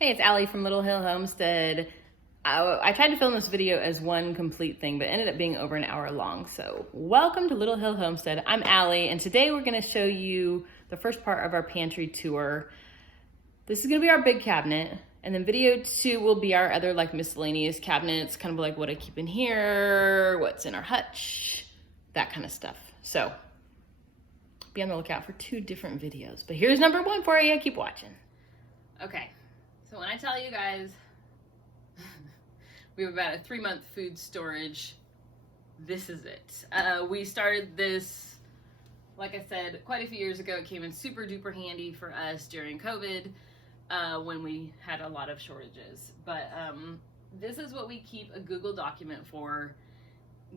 Hey, it's Ali from Little Hill Homestead. I tried to film this video as one complete thing, but ended up being over an hour long. So welcome to Little Hill Homestead. I'm Ali, and today we're gonna show you the first part of our pantry tour. This is gonna be our big cabinet, and then video 2 will be our other like miscellaneous cabinets, kind of like what I keep in here, what's in our hutch, that kind of stuff. So be on the lookout for 2 different videos. But here's number 1 for you, keep watching. Okay. So when I tell you guys we have about a 3-month food storage, this is it. We started this, like I said, quite a few years ago. It came in super duper handy for us during COVID when we had a lot of shortages. But this is what we keep a Google document for.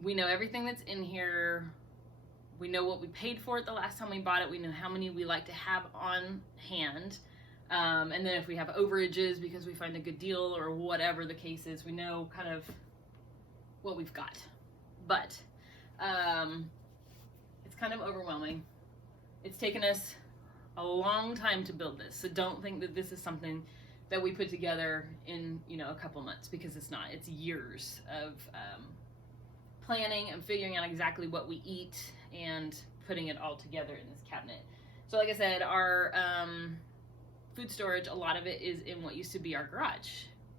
We know everything that's in here. We know what we paid for it the last time we bought it. We know how many we like to have on hand. And then if we have overages because we find a good deal or whatever the case is, we know kind of what we've got. But it's kind of overwhelming. It's taken us a long time to build this, so don't think that this is something that we put together in a couple months, because it's not. It's years of planning and figuring out exactly what we eat and putting it all together in this cabinet. So like I said, our food storage, a lot of it is in what used to be our garage,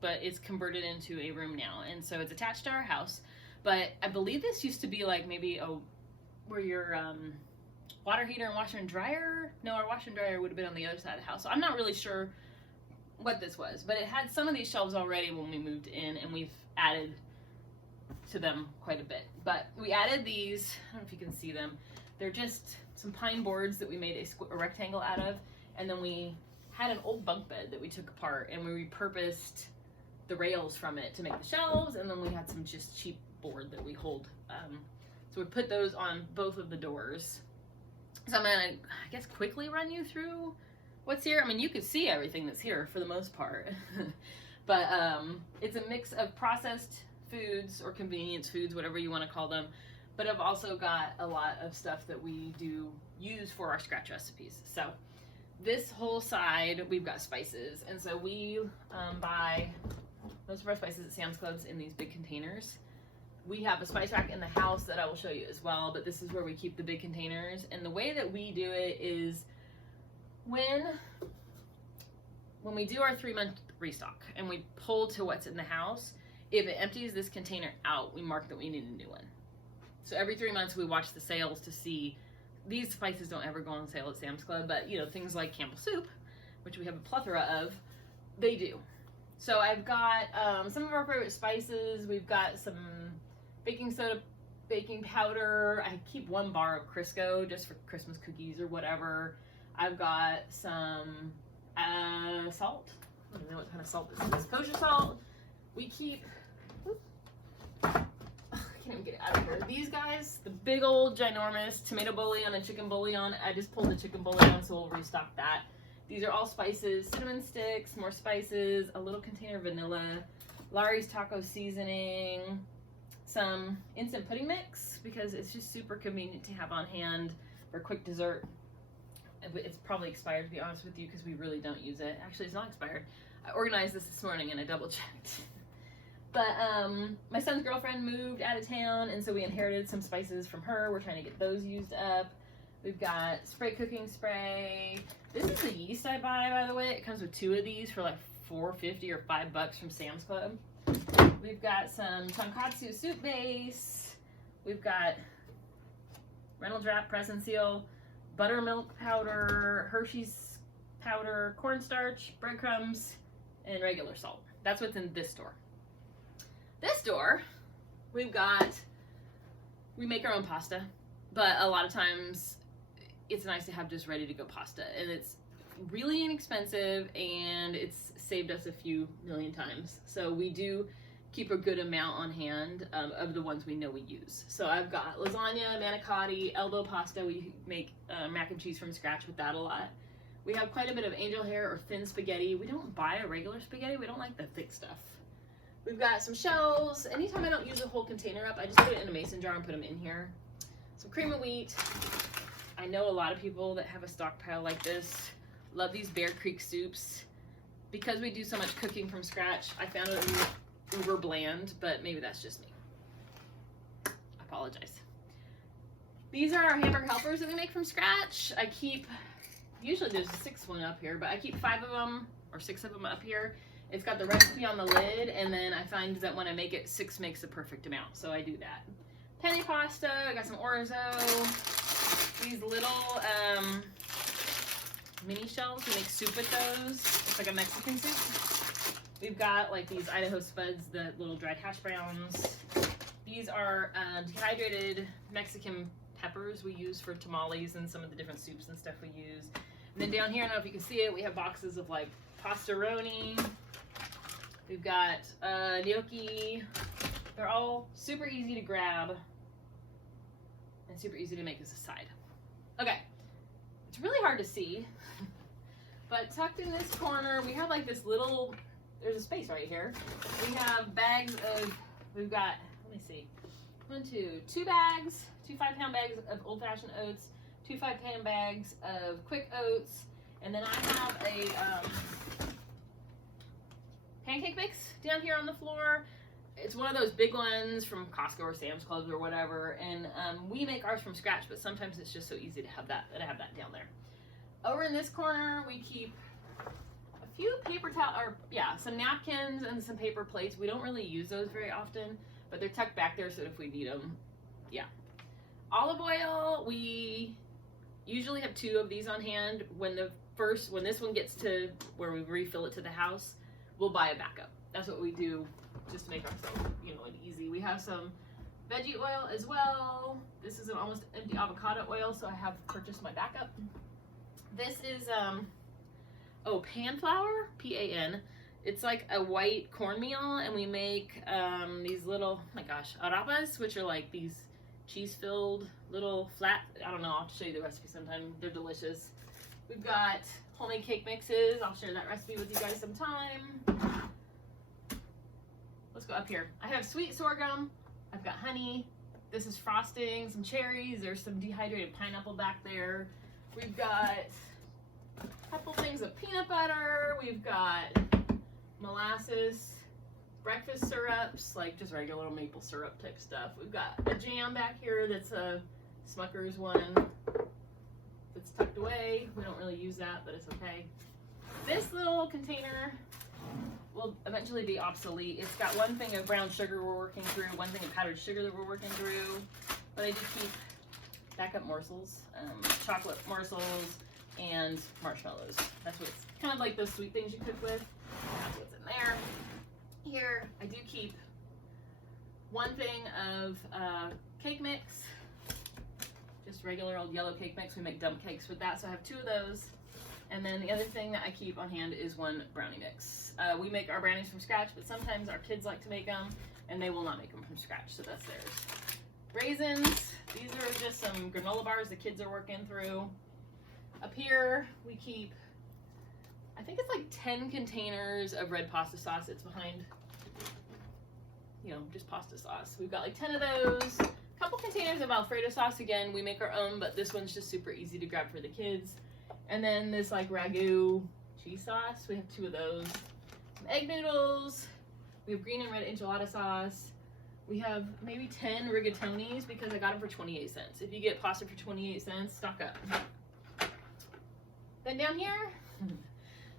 but it's converted into a room now, and so it's attached to our house. But I believe this used to be like maybe where your water heater and washer and dryer. No, our washer and dryer would have been on the other side of the house, so I'm not really sure what this was, but it had some of these shelves already when we moved in, and we've added to them quite a bit. But we added these, I don't know if you can see them, they're just some pine boards that we made a rectangle out of, and then we had an old bunk bed that we took apart, and we repurposed the rails from it to make the shelves, and then we had some just cheap board that we hold. So we put those on both of the doors. So I'm gonna, I guess, quickly run you through what's here. I mean, you could see everything that's here for the most part, but it's a mix of processed foods or convenience foods, whatever you want to call them. But I've also got a lot of stuff that we do use for our scratch recipes. So this whole side, we've got spices, and so we buy most of our spices at Sam's Clubs in these big containers. We have a spice rack in the house that I will show you as well, but this is where we keep the big containers. And the way that we do it is when we do our 3-month restock and we pull to what's in the house, if it empties this container out, we mark that we need a new one. So every 3 months we watch the sales to see. These spices don't ever go on sale at Sam's Club, but things like Campbell soup, which we have a plethora of, they do. So I've got some of our favorite spices. We've got some baking soda, baking powder. I keep 1 bar of Crisco just for Christmas cookies or whatever. I've got some salt. I don't know what kind of salt this is. Kosher salt. We keep, I can't even get it out of here. These guys, the big old ginormous tomato bouillon and chicken bouillon. I just pulled the chicken bouillon, so we'll restock that. These are all spices, cinnamon sticks, more spices, a little container of vanilla, Larry's taco seasoning, some instant pudding mix, because it's just super convenient to have on hand for quick dessert. It's probably expired, to be honest with you, because we really don't use it. Actually, it's not expired. I organized this morning and I double checked. But my son's girlfriend moved out of town, and so we inherited some spices from her. We're trying to get those used up. We've got spray cooking spray. This is the yeast I buy, by the way. It comes with 2 of these for like $4.50 or $5 from Sam's Club. We've got some tonkatsu soup base. We've got Reynolds Wrap, press and seal, buttermilk powder, Hershey's powder, cornstarch, breadcrumbs, and regular salt. That's what's in this store. This store, we make our own pasta, but a lot of times it's nice to have just ready to go pasta, and it's really inexpensive, and it's saved us a few million times. So we do keep a good amount on hand of the ones we know we use. So I've got lasagna, manicotti, elbow pasta. We make mac and cheese from scratch with that a lot. We have quite a bit of angel hair or thin spaghetti. We don't buy a regular spaghetti. We don't like the thick stuff. We've got some shells. Anytime I don't use a whole container up, I just put it in a mason jar and put them in here. Some cream of wheat. I know a lot of people that have a stockpile like this love these Bear Creek soups. because we do so much cooking from scratch, I found it uber bland, but maybe that's just me. I apologize. These are our hamburger helpers that we make from scratch. I keep, usually there's a 6th one up here, but I keep 5 of them or 6 of them up here. It's got the recipe on the lid, and then I find that when I make it, 6 makes the perfect amount, so I do that. Penne pasta, I got some orzo. These little mini shells, we make soup with those. It's like a Mexican soup. We've got like these Idaho spuds, the little dried hash browns. These are dehydrated Mexican peppers we use for tamales and some of the different soups and stuff we use. And then down here, I don't know if you can see it, we have boxes of like pastaroni. We've got gnocchi. They're all super easy to grab and super easy to make as a side. Okay, it's really hard to see, but tucked in this corner, we have like this little, there's a space right here. We have bags of, we've got, let me see, 2 bags, 2 5-pound bags of old-fashioned oats, 2 5-pound bags of quick oats, and then I have a pancake mix down here on the floor. It's one of those big ones from Costco or Sam's Club or whatever, and we make ours from scratch, but sometimes it's just so easy to have that down there. Over in this corner, we keep a few paper towel, or yeah, some napkins and some paper plates. We don't really use those very often, but they're tucked back there so if we need them, yeah. Olive oil, we usually have 2 of these on hand. When this one gets to where we refill it to the house, we'll buy a backup. That's what we do, just to make ourselves, you know, easy. We have some veggie oil as well. This is an almost empty avocado oil, so I have purchased my backup. This is pan flour, P-A-N. It's like a white cornmeal, and we make these little, oh my gosh, arepas, which are like these cheese-filled little flat, I don't know, I'll show you the recipe sometime. They're delicious. We've got homemade cake mixes. I'll share that recipe with you guys sometime. Let's go up here. I have sweet sorghum. I've got honey. This is frosting, some cherries. There's some dehydrated pineapple back there. We've got a couple things of peanut butter. We've got molasses, breakfast syrups, like just regular maple syrup type stuff. We've got a jam back here that's a Smucker's one that's tucked away. We don't really use that, but it's okay. This little container will eventually be obsolete. It's got 1 thing of brown sugar we're working through, 1 thing of powdered sugar that we're working through, but I do keep backup morsels, chocolate morsels, and marshmallows. That's what's kind of like those sweet things you cook with. That's what's in there. Here, I do keep 1 thing of cake mix, just regular old yellow cake mix. We make dump cakes with that, so I have 2 of those. And then the other thing that I keep on hand is 1 brownie mix. We make our brownies from scratch, but sometimes our kids like to make them, and they will not make them from scratch, so that's theirs. Raisins, these are just some granola bars the kids are working through. Up here, we keep, I think it's like 10 containers of red pasta sauce. It's behind, you know, just pasta sauce. We've got like 10 of those. A couple containers of Alfredo sauce. Again, we make our own, but this one's just super easy to grab for the kids. And then this like ragu cheese sauce. We have 2 of those. Some egg noodles. We have green and red enchilada sauce. We have maybe 10 rigatonis because I got them for 28 cents. If you get pasta for 28 cents, stock up. Then down here,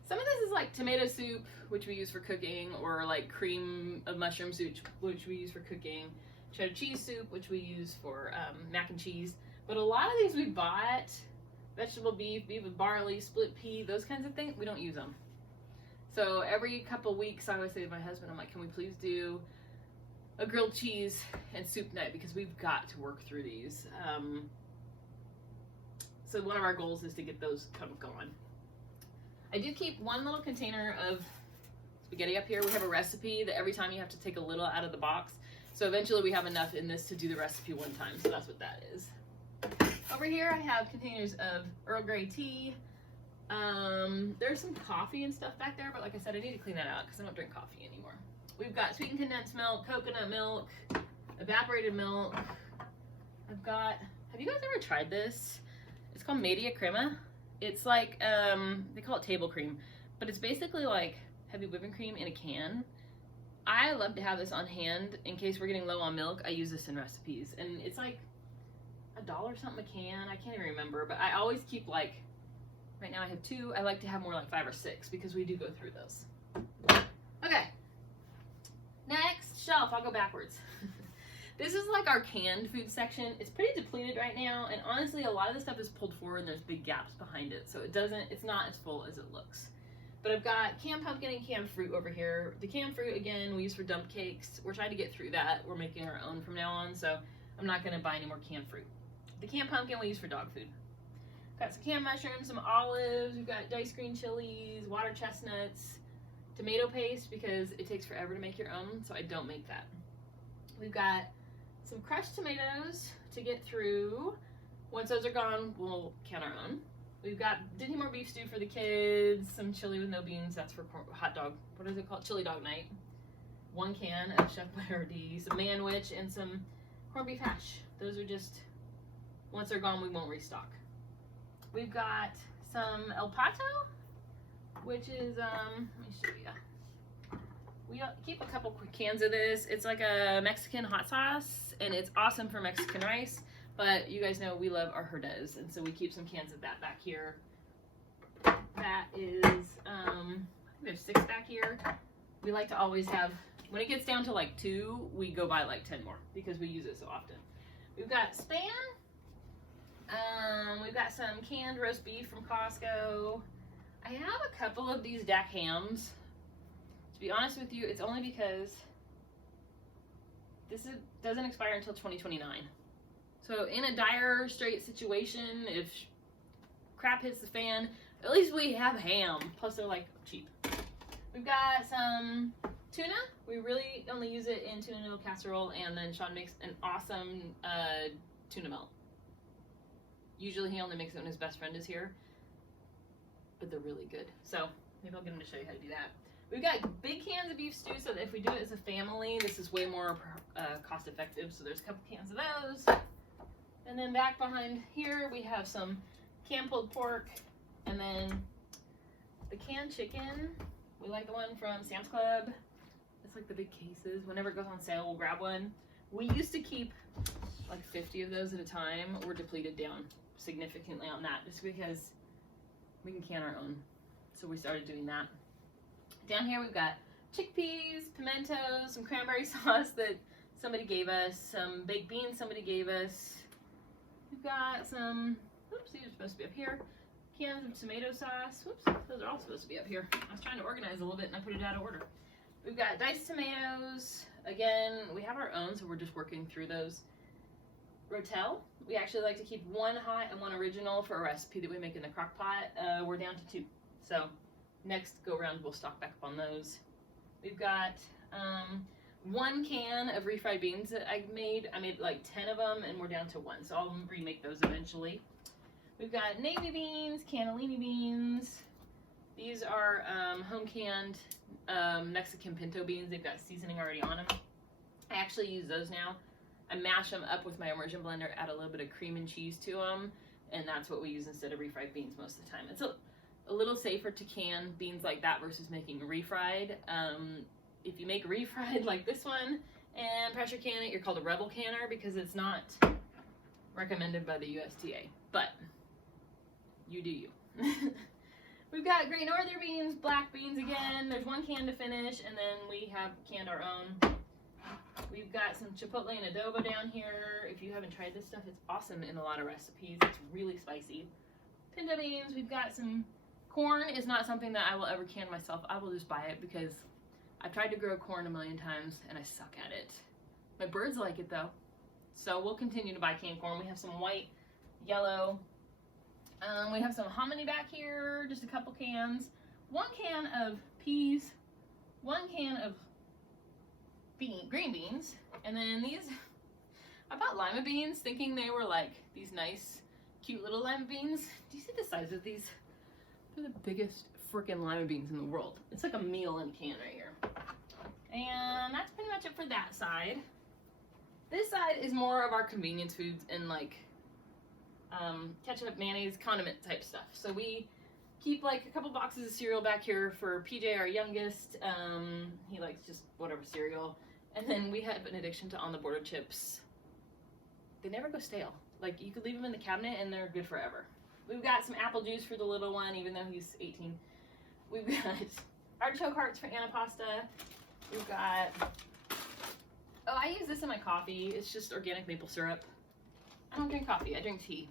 some of this is like tomato soup, which we use for cooking, or like cream of mushroom soup, which we use for cooking. Cheddar cheese soup, which we use for mac and cheese. But a lot of these we bought, vegetable beef, beef with barley, split pea, those kinds of things, we don't use them. So every couple weeks I always say to my husband, I'm like, can we please do a grilled cheese and soup night, because we've got to work through these. So one of our goals is to get those kind of going. I do keep 1 little container of spaghetti up here. We have a recipe that every time you have to take a little out of the box. So eventually we have enough in this to do the recipe 1 time. So that's what that is. Over here I have containers of Earl Grey tea. There's some coffee and stuff back there, but like I said, I need to clean that out because I don't drink coffee anymore. We've got sweetened condensed milk, coconut milk, evaporated milk. I've got, have you guys ever tried this? It's called media crema. It's like, they call it table cream, but it's basically like heavy whipping cream in a can. I love to have this on hand in case we're getting low on milk. I use this in recipes, and it's like $1 something a can. I can't even remember, but I always keep like, right now I have 2. I like to have more like 5 or 6 because we do go through those. Okay, next shelf, I'll go backwards. This is like our canned food section. It's pretty depleted right now, and honestly, a lot of the stuff is pulled forward and there's big gaps behind it, so it's not as full as it looks. But I've got canned pumpkin and canned fruit over here. The canned fruit, again, we use for dump cakes. We're trying to get through that. We're making our own from now on, so I'm not gonna buy any more canned fruit. The canned pumpkin we use for dog food. Got some canned mushrooms, some olives, we've got diced green chilies, water chestnuts, tomato paste because it takes forever to make your own, so I don't make that. We've got some crushed tomatoes to get through. Once those are gone, we'll can our own. We've got Dinty Moore beef stew for the kids, some chili with no beans, that's for hot dog, what is it called? Chili dog night. 1 can of Chef Boyardee, some manwich, and some corned beef hash. Those are just, once they're gone, we won't restock. We've got some El Pato, which is, let me show you. We keep a couple quick cans of this. It's like a Mexican hot sauce, and it's awesome for Mexican rice. But you guys know we love our Herdez, and so we keep some cans of that back here. That is, I think there's 6 back here. We like to always have, when it gets down to like 2, we go buy like 10 more because we use it so often. We've got Span. We've got some canned roast beef from Costco. I have a couple of these Dak hams. To be honest with you, it's only because doesn't expire until 2029. So in a dire straight situation, if crap hits the fan, at least we have ham. Plus they're like cheap. We've got some tuna. We really only use it in tuna noodle casserole, and then Shawn makes an awesome tuna melt. Usually he only makes it when his best friend is here, but they're really good. So maybe I'll get him to show you how to do that. We've got big cans of beef stew, so that if we do it as a family, this is way more cost effective. So there's a couple cans of those. And then back behind here, we have some canned pulled pork, and then the canned chicken. We like the one from Sam's Club. It's like the big cases. Whenever it goes on sale, we'll grab one. We used to keep like 50 of those at a time. We're depleted down significantly on that just because we can can our own. So we started doing that. Down here we've got chickpeas, pimentos, some cranberry sauce that somebody gave us, some baked beans somebody gave us. We've got some, oops, these are supposed to be up here, cans of tomato sauce. Whoops, those are all supposed to be up here. I was trying to organize a little bit and I put it out of order. We've got diced tomatoes. Again, we have our own, so we're just working through those. Rotel. We actually like to keep 1 hot and 1 original for a recipe that we make in the crock pot. We're down to 2. So next go round we'll stock back up on those. We've got 1 can of refried beans that I made. I made like 10 of them and we're down to 1. So I'll remake those eventually. We've got navy beans, cannellini beans. These are home canned Mexican pinto beans. They've got seasoning already on them. I actually use those now. I mash them up with my immersion blender, add a little bit of cream and cheese to them, and that's what we use instead of refried beans most of the time. It's a little safer to can beans like that versus making refried. If you make refried like this one and pressure can it, you're called a rebel canner because it's not recommended by the USDA, but you do you. We've got green northern beans, black beans again. There's 1 can to finish, and then we have canned our own. We've got some chipotle and adobo down here. If you haven't tried this stuff, it's awesome in a lot of recipes. It's really spicy. Pinto beans. We've got some corn. Is not something that I will ever can myself. I will just buy it because I've tried to grow corn a million times and I suck at it. My birds like it though. So we'll continue to buy canned corn. We have some white, yellow. We have some hominy back here, just a couple cans. 1 can of peas, 1 can of green beans, and then these, I bought lima beans thinking they were like these nice, cute little lima beans. Do you see the size of these? They're the biggest freaking lima beans in the world. It's like a meal in a can right here. And that's pretty much it for that side. This side is more of our convenience foods and like ketchup, mayonnaise, condiment type stuff. So we keep like a couple boxes of cereal back here for PJ, our youngest. He likes just whatever cereal. And then we have an addiction to On the Border chips. They never go stale. Like, you could leave them in the cabinet and they're good forever. We've got some apple juice for the little one, even though he's 18. We've got artichoke hearts for antipasta. We've got, oh, I use this in my coffee. It's just organic maple syrup. I don't drink coffee, I drink tea.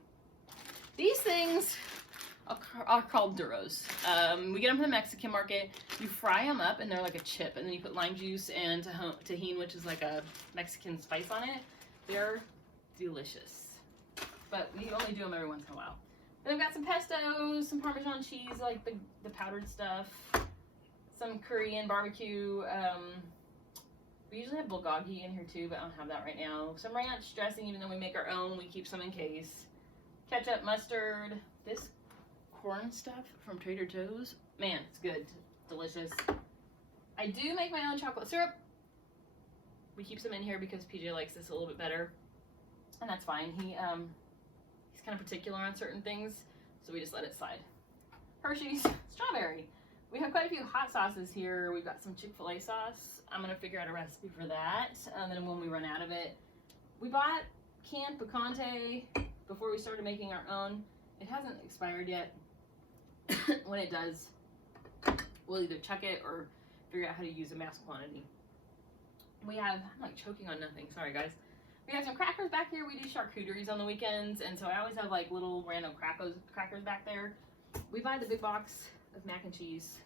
These things are called Duros. We get them from the Mexican market. You fry them up and they're like a chip, and then you put lime juice and tahini, which is like a Mexican spice on it. They're delicious, but we only do them every once in a while. Then I've got some pestos, some Parmesan cheese, like the powdered stuff, some Korean barbecue. We usually have bulgogi in here too, but I don't have that right now. Some ranch dressing, even though we make our own, we keep some in case. Ketchup, mustard, this corn stuff from Trader Joe's. Man, it's good, delicious. I do make my own chocolate syrup. We keep some in here because PJ likes this a little bit better, and that's fine. He's kind of particular on certain things, so we just let it slide. Hershey's strawberry. We have quite a few hot sauces here. We've got some Chick-fil-A sauce. I'm gonna figure out a recipe for that, and then when we run out of it, we bought canned picante before we started making our own. It hasn't expired yet. When it does, we'll either chuck it or figure out how to use a mass quantity. We have, I'm like choking on nothing, sorry guys. We have some crackers back here. We do charcuteries on the weekends, and so I always have like little random crackers back there. We buy the big box of mac and cheese.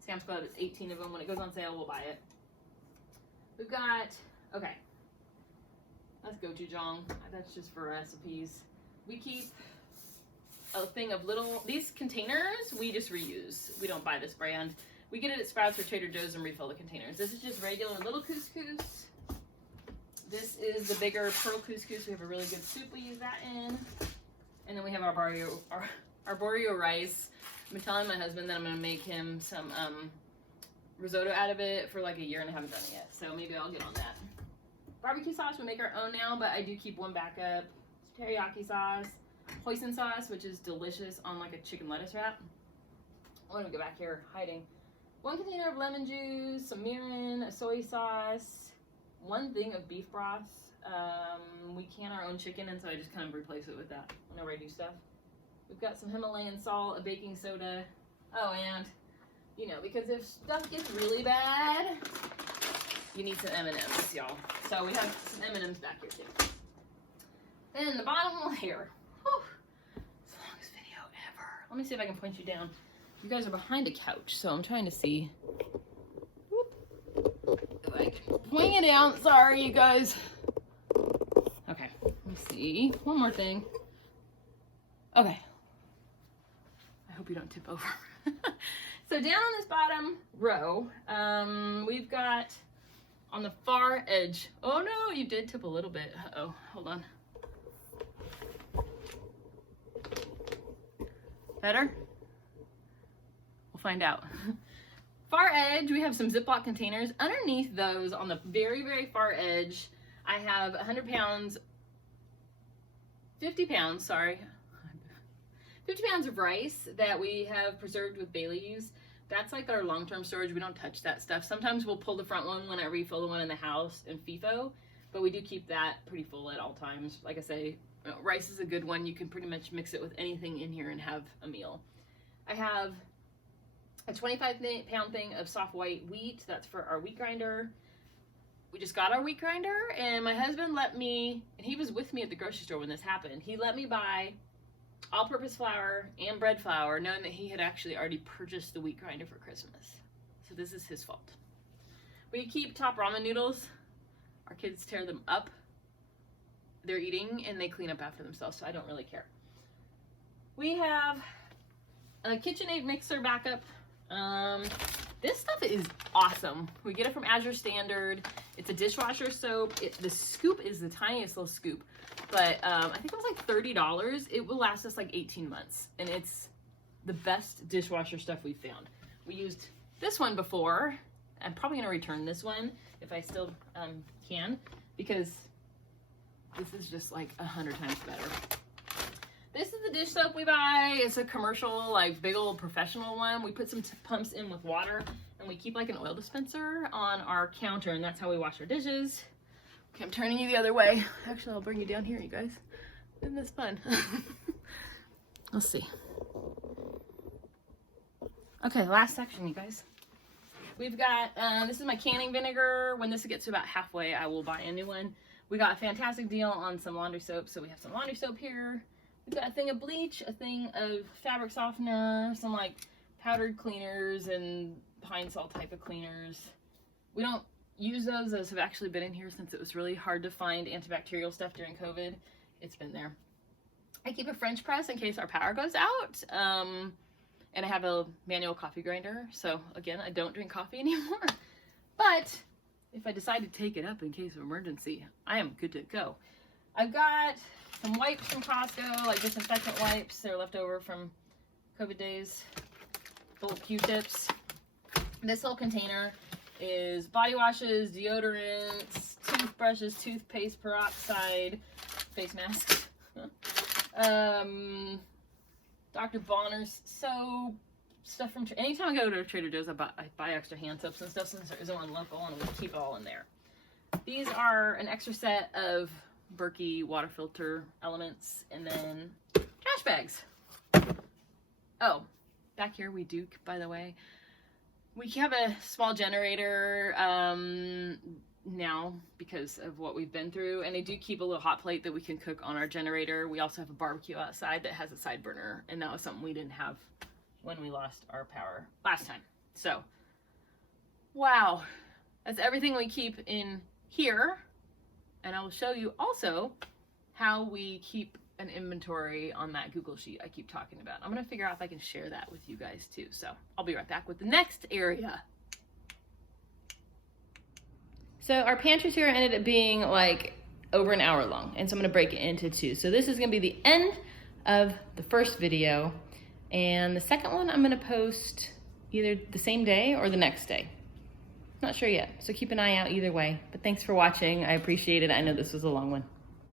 Sam's Club, it's 18 of them. When it goes on sale, we'll buy it. We've got, okay, that's gochujang. That's just for recipes. We keep a thing of these containers we just reuse. We don't buy this brand. We get it at Sprouts or Trader Joe's and refill the containers. This is just regular little couscous. This is the bigger pearl couscous. We have a really good soup we use that in. And then we have our arborio rice. I've been telling my husband that I'm gonna make him some risotto out of it for like a year, and I haven't done it yet. So maybe I'll get on that. Barbecue sauce, we make our own now, but I do keep one backup. Teriyaki sauce. Hoisin sauce, which is delicious on like a chicken lettuce wrap. Let me go back here hiding. 1 container of lemon juice, some mirin, a soy sauce, 1 thing of beef broth. We can our own chicken, and so I just kind of replace it with that whenever I do stuff. We've got some Himalayan salt, a baking soda. Oh, and you know, because if stuff gets really bad, you need some M&Ms, y'all. So we have some M&Ms back here too. Then the bottom layer. Let me see if I can point you down. You guys are behind a couch, so I'm trying to see. If I can point you down. Sorry, you guys. Okay, let me see. One more thing. Okay. I hope you don't tip over. So down on this bottom row, we've got on the far edge. Oh no, you did tip a little bit. Uh-oh, hold on. Better? We'll find out. Far edge, we have some Ziploc containers. Underneath those, on the very, very far edge, I have 100 pounds, 50 pounds, sorry. 50 pounds of rice that we have preserved with bay leaves. That's like our long-term storage. We don't touch that stuff. Sometimes we'll pull the front one when I refill the one in the house in FIFO, but we do keep that pretty full at all times. Like I say, rice is a good one. You can pretty much mix it with anything in here and have a meal. I have a 25-pound thing of soft white wheat. That's for our wheat grinder. We just got our wheat grinder, and my husband let me, and he was with me at the grocery store when this happened, he let me buy all-purpose flour and bread flour, knowing that he had actually already purchased the wheat grinder for Christmas. So this is his fault. We keep top ramen noodles. Our kids tear them up. They're eating and they clean up after themselves, so I don't really care. We have a KitchenAid mixer backup. This stuff is awesome. We get it from Azure Standard. It's a dishwasher soap. The scoop is the tiniest little scoop, but I think it was like $30. It will last us like 18 months, and it's the best dishwasher stuff we've found. We used this one before. I'm probably gonna return this one if I still can, because this is just like 100 times better. This is the dish soap we buy. It's a commercial, like big old professional one. We put some pumps in with water, and we keep like an oil dispenser on our counter, and that's how we wash our dishes. Okay, I'm turning you the other way. Actually, I'll bring you down here, you guys. Isn't this fun? Let's see. Okay, last section, you guys. We've got, this is my canning vinegar. When this gets to about halfway, I will buy a new one. We got a fantastic deal on some laundry soap, so we have some laundry soap here. We've got a thing of bleach, a thing of fabric softener, some like powdered cleaners and pine sol type of cleaners. We don't use those. Those have actually been in here since it was really hard to find antibacterial stuff during COVID. It's been there. I keep a French press in case our power goes out. And I have a manual coffee grinder. So again, I don't drink coffee anymore. But if I decide to take it up in case of emergency, I am good to go. I've got some wipes from Costco, like disinfectant wipes. They're left over from COVID days. Full of Q-tips. This whole container is body washes, deodorants, toothbrushes, toothpaste, peroxide, face masks. Dr. Bonner's soap, stuff from, anytime I go to Trader Joe's, I buy extra hand soaps and stuff since there isn't one local, and we keep it all in there. These are an extra set of Berkey water filter elements, and then trash bags. Oh, back here we do, by the way, we have a small generator now because of what we've been through, and I do keep a little hot plate that we can cook on our generator. We also have a barbecue outside that has a side burner, and that was something we didn't have when we lost our power last time. So, wow, that's everything we keep in here, and I will show you also how we keep an inventory on that Google sheet I keep talking about. I'm gonna figure out if I can share that with you guys too, so I'll be right back with the next area. So our pantry tour ended up being like over an hour long, and so I'm gonna break it into two. So this is gonna be the end of the first video, and the second one I'm gonna post either the same day or the next day. Not sure yet, so keep an eye out either way. But thanks for watching, I appreciate it. I know this was a long one.